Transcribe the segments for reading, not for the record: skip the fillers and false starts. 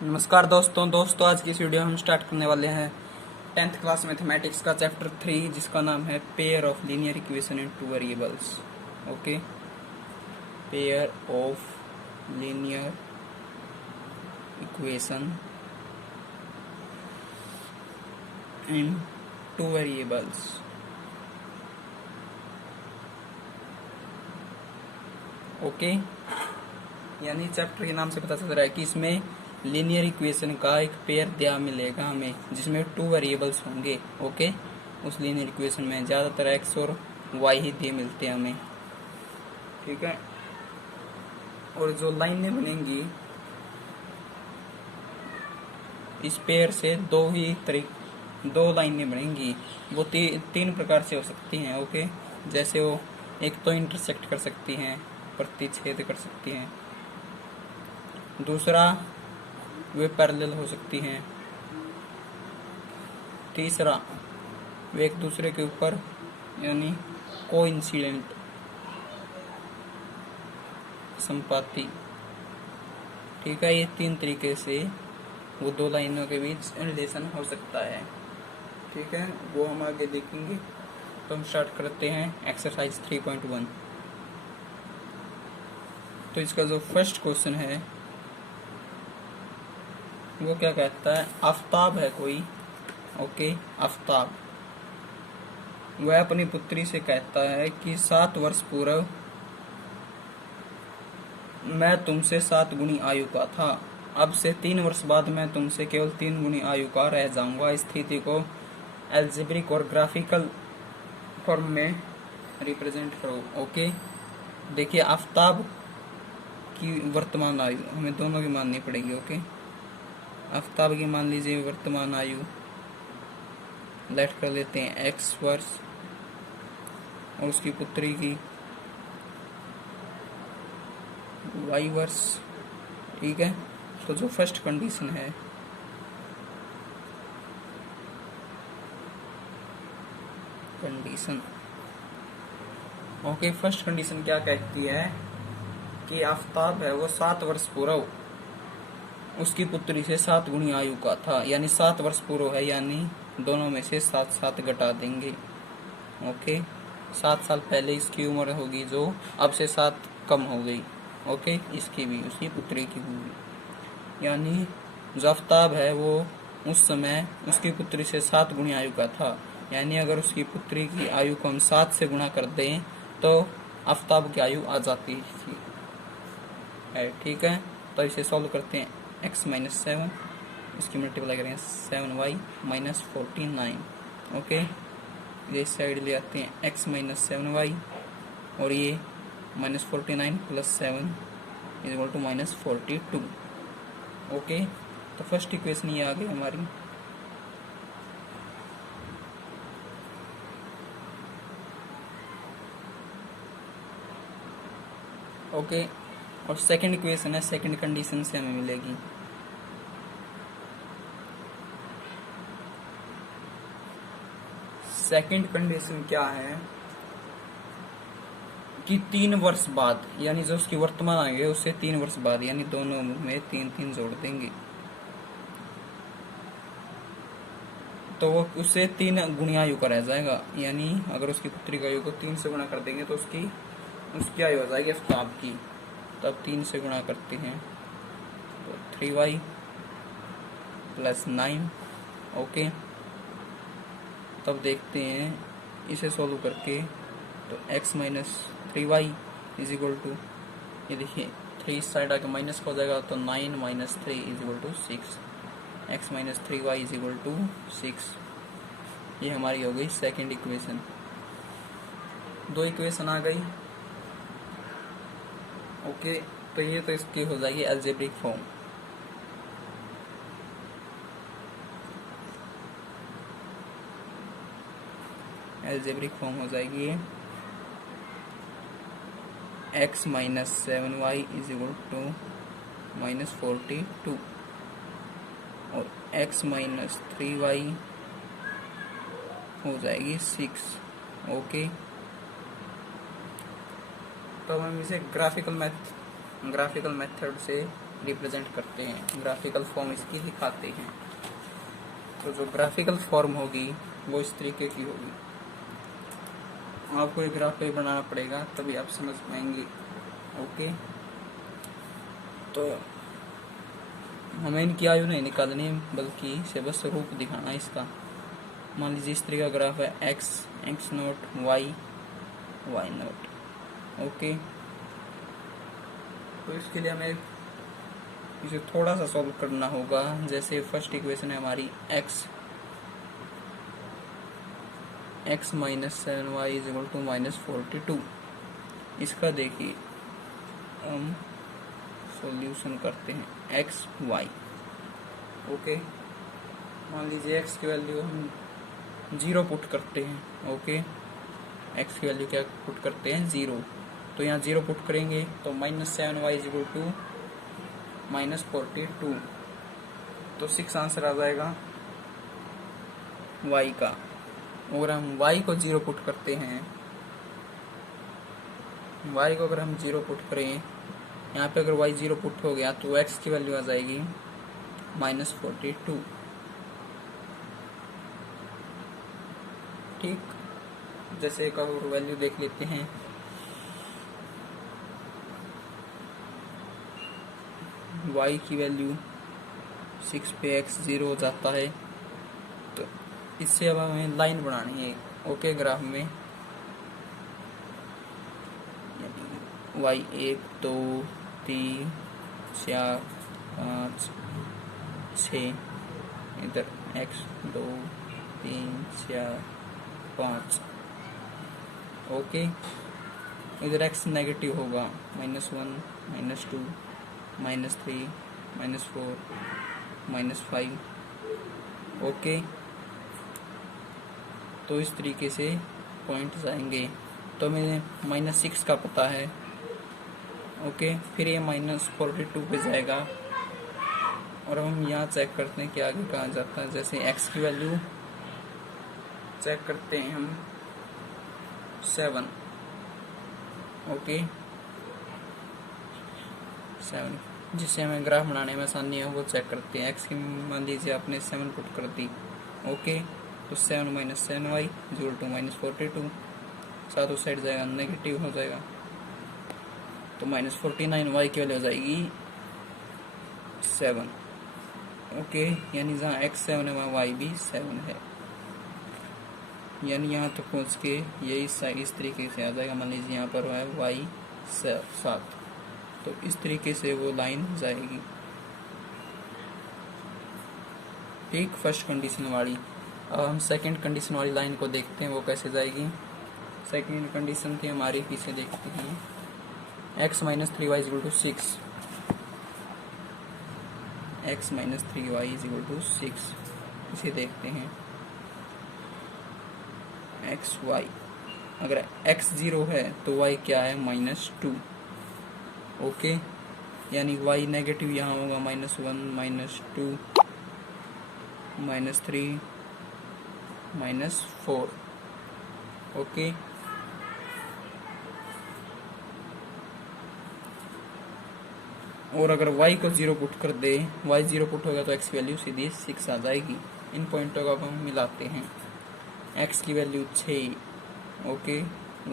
नमस्कार दोस्तों आज की इस वीडियो हम स्टार्ट करने वाले हैं 10th क्लास मैथमेटिक्स का चैप्टर 3 जिसका नाम है pair of linear equation in two variables. Okay, pair of linear equation in two variables. Okay, यानी चैप्टर के नाम से पता चल रहा है कि इसमें लीनियर इक्वेशन का एक पेयर दिया मिलेगा हमें जिसमें टू वेरिएबल्स होंगे। ओके, उस लीनियर इक्वेशन में ज़्यादातर एक्स और वाई ही दिए मिलते हैं हमें। ठीक है, और जो लाइनें बनेंगी इस पेयर से दो लाइनें बनेंगी। वो तीन प्रकार से हो सकती हैं। ओके, जैसे वो एक तो इंटरसेक्ट कर सकती हैं, प्रतिच्छेद कर सकती हैं। दूसरा वे पैरेलल हो सकती हैं। तीसरा वे एक दूसरे के ऊपर यानी कोइंसिडेंट संपाती। ठीक है, ये तीन तरीके से वो दो लाइनों के बीच रिलेशन हो सकता है। ठीक है, वो हम आगे देखेंगे। तो हम स्टार्ट करते हैं एक्सरसाइज 3.1। तो इसका जो फर्स्ट क्वेश्चन है वो क्या कहता है, आफताब है कोई। ओके, आफताब वह अपनी पुत्री से कहता है कि 7 वर्ष पूर्व मैं तुमसे 7 गुनी आयु का था। अब से 3 वर्ष बाद मैं तुमसे केवल 3 गुनी आयु का रह जाऊंगा। स्थिति को एल्जेब्रिक और ग्राफिकल फॉर्म में रिप्रेजेंट करो। ओके, देखिए आफताब की वर्तमान आयु हमें दोनों की माननी पड़ेगी। ओके, आफताब की मान लीजिए वर्तमान आयु लेट कर लेते हैं x वर्ष और उसकी पुत्री की y वर्ष। ठीक है, तो जो फर्स्ट कंडीशन है ओके, फर्स्ट कंडीशन क्या कहती है कि आफताब है वो 7 वर्ष पूर्व उसकी पुत्री से 7 गुनी आयु का था। यानी 7 वर्ष पूर्व है, यानी दोनों में से 7 घटा देंगे। ओके, 7 साल पहले इसकी उम्र होगी जो अब से 7 कम हो गई। ओके, इसकी भी उसकी पुत्री की भी, यानी जो आफताब है वो उस समय उसकी पुत्री से 7 गुनी आयु का था। यानी अगर उसकी पुत्री की आयु को हम 7 से गुणा कर दें तो आफताब की आयु आ जाती है। ठीक है, तो इसे सॉल्व करते हैं। x माइनस 7 इसकी मल्टीप्लाई करेंगे 7y माइनस 49। ओके, ये साइड ले आते हैं x माइनस 7y और ये minus 49 plus 7 is equal to minus 42। Okay, तो फर्स्ट इक्वेशन ये आ गई हमारी। ओके, और सेकंड इक्वेशन है, सेकंड कंडीशन से हमें मिलेगी। सेकंड कंडीशन क्या है कि 3 वर्ष बाद, यानी जो उसकी वर्तमान आएंगे उससे 3 वर्ष बाद, यानी दोनों में 3 जोड़ देंगे तो वो उससे 3 गुनी आयु का रह जाएगा। यानी अगर उसकी पुत्री की आयु को 3 से गुणा कर देंगे तो उसकी आयु हो जाएगी आफताब की। तब 3 से गुणा करते हैं तो 3y प्लस 9। ओके, तब देखते हैं इसे सॉल्व करके तो x minus 3y is equal to, ये देखिए 3 साइड आके माइनस हो जाएगा तो 9 minus 3 is equal to 6। x minus 3y is equal to 6। ये हमारी हो गई सेकंड इक्वेशन। 2 इक्वेशन आ गई। ओके, तो ये तो इसकी हो जाएगी अलजेब्रिक फॉर्म। अलजेब्रिक फॉर्म हो जाएगी ये x minus 7y is equal to minus 42 और x माइनस 3y हो जाएगी 6। ओके, तो हम इसे ग्राफिकल मेथड से रिप्रेजेंट करते हैं, ग्राफिकल फॉर्म इसकी दिखाते हैं। तो जो ग्राफिकल फॉर्म होगी वो इस तरीके की होगी। आपको एक ग्राफ पे बनाना पड़ेगा तभी आप समझ पाएंगे। ओके, तो हमें इनकी आयु नहीं निकालनी है, बल्कि इसे बस रूप दिखाना है इसका। मान लीजिए इस तरीके का ग्राफ है, X nought, Y nought. Okay, तो इसके लिए हमें इसे थोड़ा सा सॉल्व करना होगा। जैसे फर्स्ट इक्वेशन है हमारी x minus 7y is equal to minus 42। इसका देखिए हम सॉल्यूशन करते हैं x y। ओके, मान लीजिए x की वैल्यू हम 0 पुट करते हैं। ओके, x की वैल्यू क्या पुट करते हैं, 0। तो यहाँ 0 पुट करेंगे तो minus 7y is equal to minus 42। तो 6 आंसर आ जाएगा y का। और हम y को 0 पुट करते हैं, y को अगर हम 0 पुट करें, यहाँ पे अगर y 0 पुट हो गया तो x की वैल्यू आ जाएगी माइनस 42। ठीक, जैसे एक और वैल्यू देख लेते हैं। y की वैल्यू 6 पे x 0 हो जाता है। तो इससे अब हमें लाइन बनानी है। ओके, ग्राफ में y 1 2 3 4 5 6, इधर x 2 3 4 5। ओके, इधर x नेगेटिव होगा, -1 -2 -3 -4 -5। ओके, तो इस तरीके से पॉइंट्स आएंगे। तो हमें -6 का पता है। ओके, फिर ये -42 पे जाएगा। और हम यहाँ चेक करते हैं कि आगे कहाँ जाता है। जैसे x की वैल्यू चेक करते हैं हम 7। ओके, 7, जिससे हमें ग्राफ बनाने में आसानी है वो चेक करते हैं। x की मान लीजिए आपने 7 पुट कर दी। ओके, तो 7 minus 7y equal to minus 42। साथ उस साइड जाएगा, नेगेटिव हो जाएगा, तो माइनस 49y की वैल्यू हो जाएगी 7। ओके, यानी जहाँ x 7 है वहाँ y भी 7 है। यानी यहाँ तक पहुँच के ये इस तरीके से आ जाएगा। मान लीजिए यहाँ पर है y 7, तो इस तरीके से वो लाइन जाएगी। ठीक, फर्स्ट कंडीशन वाली। अब हम सेकंड कंडीशन वाली लाइन को देखते हैं वो कैसे जाएगी। सेकंड कंडीशन थी हमारी, पीछे देखते हैं, x minus 3y is equal to 6। x minus 3y is equal to 6, इसे देखते हैं। एक्स वाई, अगर x 0 है तो y क्या है, -2। ओके, यानी y नेगेटिव यहाँ होगा, -1 -2 -3 -4। ओके, और अगर y को 0 पुट कर दे, y 0 पुट होगा तो x की वैल्यू सीधी 6 आ जाएगी। इन पॉइंटों को अब हम मिलाते हैं। x की वैल्यू 6, ओके,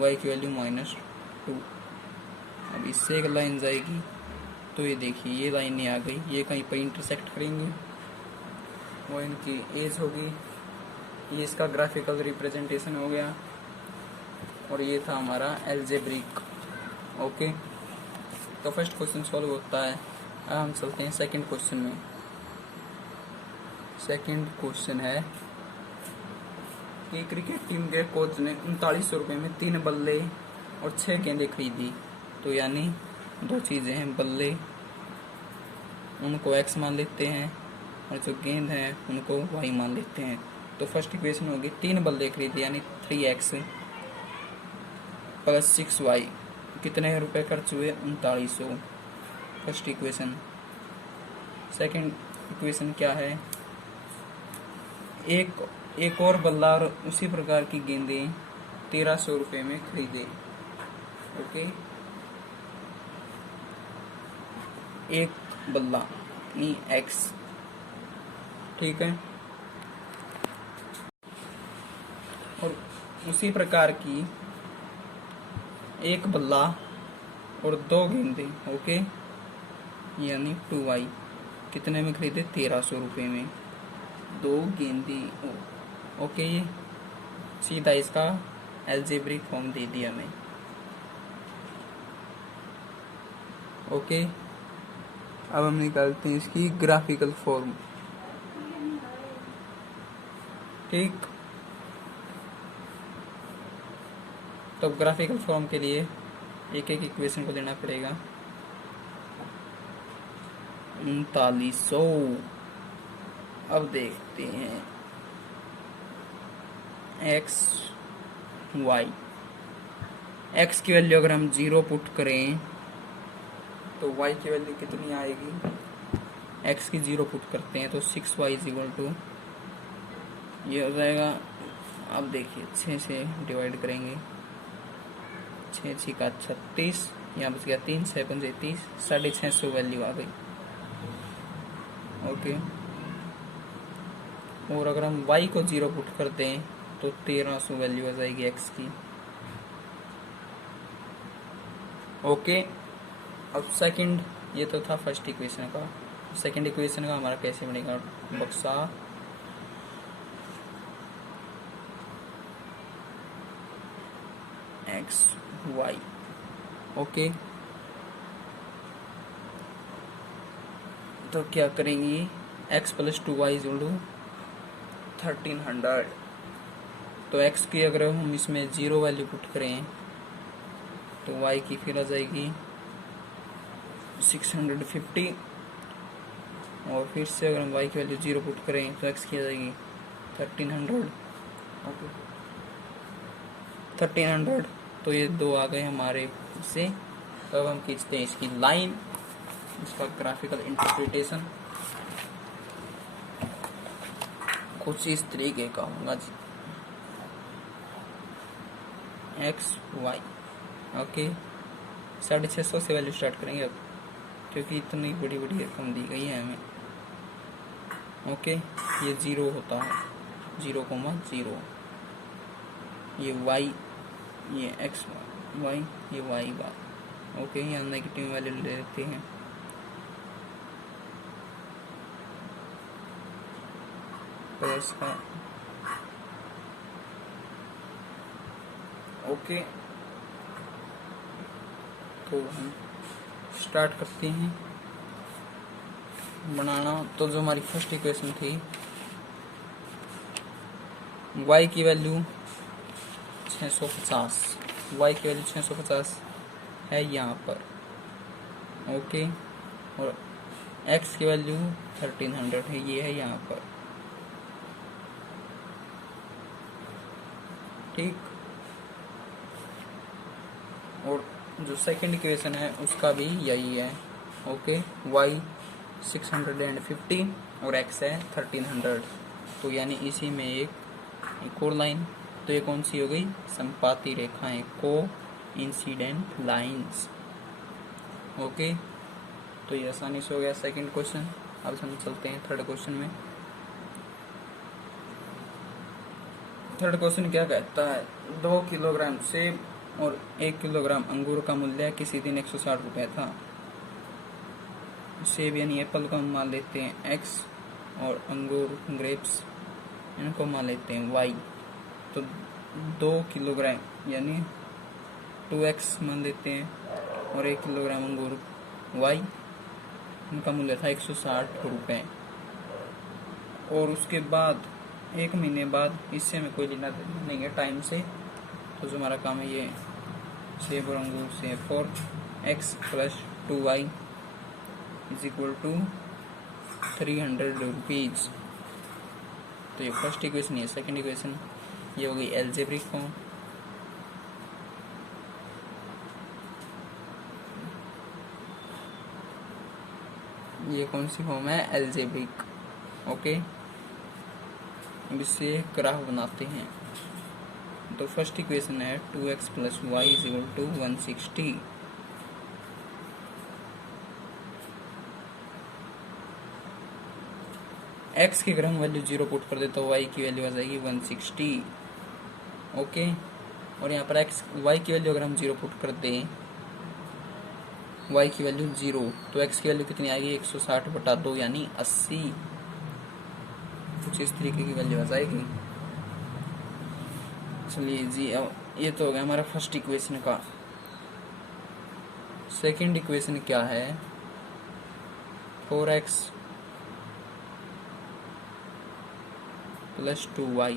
y की वैल्यू -2। अब इससे एक लाइन जाएगी, तो ये देखिए ये लाइन आ गई, ये कहीं पर इंटरसेक्ट करेंगी, वो इनकी एज होगी। ये इसका ग्राफिकल रिप्रेजेंटेशन हो गया, और ये था हमारा एल्जेब्रिक। ओके, तो फर्स्ट क्वेश्चन सॉल्व होता है। अब हम चलते हैं सेकंड क्वेश्चन में। सेकंड क्वेश्चन है कि क्रिकेट टीम के कोच ने 3900 रुपये में 3 बल्ले और 6 गेंदें खरीदी। तो यानी दो चीज़ें हैं, बल्ले उनको x मान लेते हैं और जो गेंद है उनको y मान लेते हैं। तो फर्स्ट इक्वेशन होगी 3 बल्ले खरीदे यानी 3x प्लस 6y, कितने रुपए खर्च हुए, 3900। First equation. सेकंड इक्वेशन क्या है, एक और बल्ला और उसी प्रकार की गेंदें 1300 रुपये में खरीदे। ओके, बल्ला यानी x। ठीक है। और उसी प्रकार की एक बल्ला और 2 गेंदे, ओके, यानी 2y कितने में खरीदे? 1300 रुपये में 2 गेंदे। ओके, ये सीधा इसका एल्जेब्रिक फॉर्म दे दिया मैं। ओके, अब हम निकालते हैं इसकी ग्राफिकल फॉर्म। ठीक, तो ग्राफिकल फॉर्म के लिए एक एक इक्वेशन को लेना पड़ेगा। 3900। अब देखते हैं x y। x की वैल्यू अगर हम 0 पुट करें तो y की वैल्यू कितनी आएगी? x की 0 पुट करते हैं तो 6y इक्वल टू ये हो जाएगा। अब देखिए 6 से डिवाइड करेंगे, 6 6 का 36, यहाँ बच गया 3, 6 5 30, 650 वैल्यू आ गई। ओके, और अगर हम y को 0 पुट करते हैं तो 1300 वैल्यू आ जाएगी x की। ओके, अब सेकंड, ये तो था फर्स्ट इक्वेशन का। सेकंड इक्वेशन का हमारा कैसे बनेगा? बक्सा x y। ओके, तो क्या करेंगे? x plus 2y equal to 1300। तो x की अगर हम इसमें 0 वैल्यू पुट करें तो y की फिर आ जाएगी 650, और फिर से अगर हम y की वैल्यू 0 पुट करें तो x की आ जाएगी 1300। ओके, 1300। तो ये दो आ गए हमारे से। तो अब हम खींचते हैं इसकी लाइन, इसका ग्राफिकल इंटरप्रिटेशन कुछ इस तरीके का होगा जी। X Y. ओके, 650 से वैल्यू स्टार्ट करेंगे अब, क्योंकि इतनी बड़ी बड़ी रकम दी गई है हमें। ओके, ये 0 होता है, 0,0। ये y, ये x y, ये y बार। ओके, यहाँ नेगेटिव वैल्यू ले लेते हैं। प्लस का। ओके, तो हम स्टार्ट करते हैं बनाना। तो जो हमारी फर्स्ट इक्वेशन थी, y की वैल्यू 650, y की वैल्यू 650 है यहाँ पर। ओके, और x की वैल्यू 1300 है, ये है यहाँ पर। ठीक, और जो सेकंड इक्वेशन है उसका भी यही है। ओके, y 650 और x है 1300। तो यानी इसी में एक और लाइन, तो ये कौन सी हो गई? संपाती रेखाएं, को इंसिडेंट लाइंस। ओके, तो ये आसानी से हो गया सेकंड क्वेश्चन। अब हम चलते हैं थर्ड क्वेश्चन में। थर्ड क्वेश्चन क्या कहता है? 2 किलोग्राम सेब और 1 किलोग्राम अंगूर का मूल्य किसी दिन 160 रुपये था। सेब यानी एप्पल को हम मान लेते हैं x, और अंगूर ग्रेप्स इनको मान लेते हैं y। तो 2 किलोग्राम यानी 2x मान लेते हैं, और 1 किलोग्राम अंगूर y, इनका मूल्य था 160 रुपये। और उसके बाद 1 महीने बाद इससे हमें कोई लेना देना नहीं है टाइम से। तो जो हमारा काम है ये सेब और अंगूर से, for x plus 2y is equal to 300 rupees. तो ये फर्स्ट इक्वेशन है। सेकंड इक्वेशन ये हो गई एल्जेब्रिक फॉर्म। ये कौन सी फॉर्म है? एल्जेब्रिक। ओके, अब इससे ग्राफ बनाते हैं। तो फर्स्ट इक्वेशन है 2x plus Y is equal to 160। X की अगर हम वैल्यू 0 पुट कर दे तो वाई की वैल्यू आ जाएगी 160। ओके, और यहाँ पर एक्स वाई की वैल्यू अगर हम 0 पुट कर दें, वाई की वैल्यू 0, तो एक्स की वैल्यू कितनी आएगी 160/2 यानी 80। कुछ इस तरीके की वैल्यू आ जाएगी। चलिए जी, अब ये तो हो गया हमारा फर्स्ट इक्वेशन का। सेकंड इक्वेशन क्या है, 4x + 2y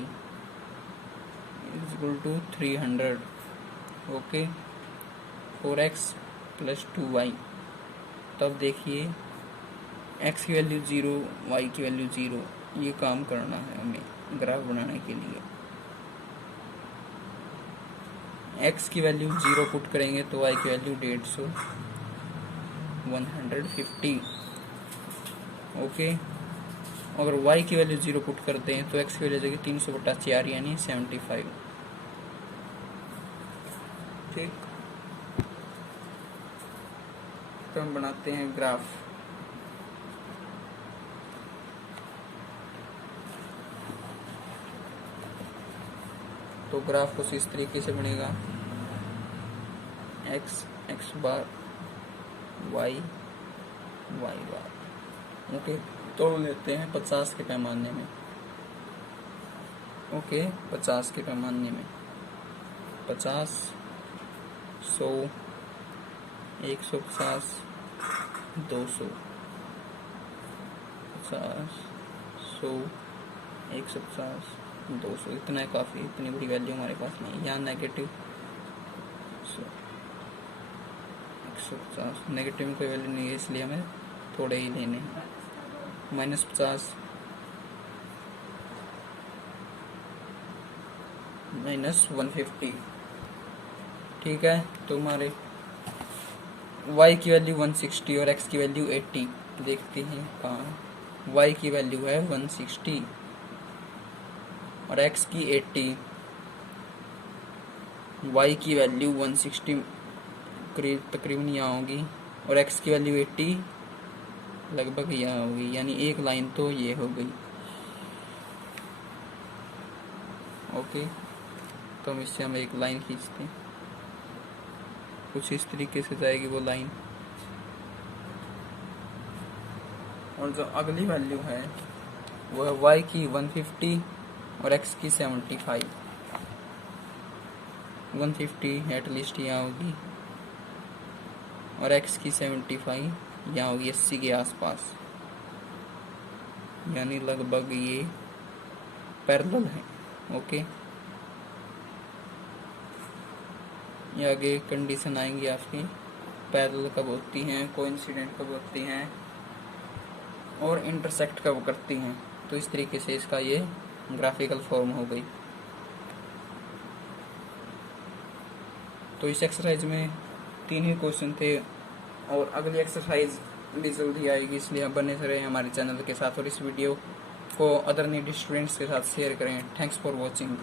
= 300। Okay, 4x + 2y। तब देखिए x की वैल्यू 0, y की वैल्यू 0, ये काम करना है हमें ग्राफ बनाने के लिए। x की वैल्यू 0 पुट करेंगे तो y की वैल्यू 150, 150। ओके, अगर y की वैल्यू 0 पुट करते हैं तो x की वैल्यू जाएगी 300/4 यानी 75। ठीक, तो हम बनाते हैं ग्राफ। तो ग्राफ कुछ इस तरीके से बनेगा, x बार, y बार। ओके, तोड़ लेते हैं 50 के पैमाने में। ओके, 50 के पैमाने में 50, 100, 150, 200, 50, 100, 150, 200, इतना है काफ़ी। इतनी बड़ी वैल्यू हमारे पास नहीं है। यहाँ नेगेटिव 150, नेगेटिव में कोई वैल्यू नहीं है, इसलिए हमें थोड़े ही लेने हैं। -50, -150। ठीक है, तो हमारे y की वैल्यू 160 और x की वैल्यू 80। देखते हैं कहाँ y की वैल्यू है 160 और x की 80। y की वैल्यू 160 तकरीबन यहाँ होगी और x की वैल्यू 80 लगभग यहाँ होगी, यानी एक लाइन तो ये हो गई। ओके, तो हम इससे हम एक लाइन खींचते हैं, कुछ इस तरीके से जाएगी वो लाइन। और जो अगली वैल्यू है वो है y की 150 और x की 75। 150 एटलीस्ट यहाँ होगी और x की 75 यहाँ होगी 80 के आसपास, यानी लगभग ये पैरेलल है। ओके, ये आगे कंडीशन आएंगी आपकी, पैरेलल कब होती हैं, कोइंसिडेंट कब होती हैं और इंटरसेक्ट कब करती हैं। तो इस तरीके से इसका ये ग्राफिकल फॉर्म हो गई। तो इस एक्सरसाइज में 3 ही क्वेश्चन थे और अगली एक्सरसाइज भी जल्दी आएगी, इसलिए आप बने रहे हमारे चैनल के साथ और इस वीडियो को अदर नीडी स्टूडेंट्स के साथ शेयर करें। Thanks for watching.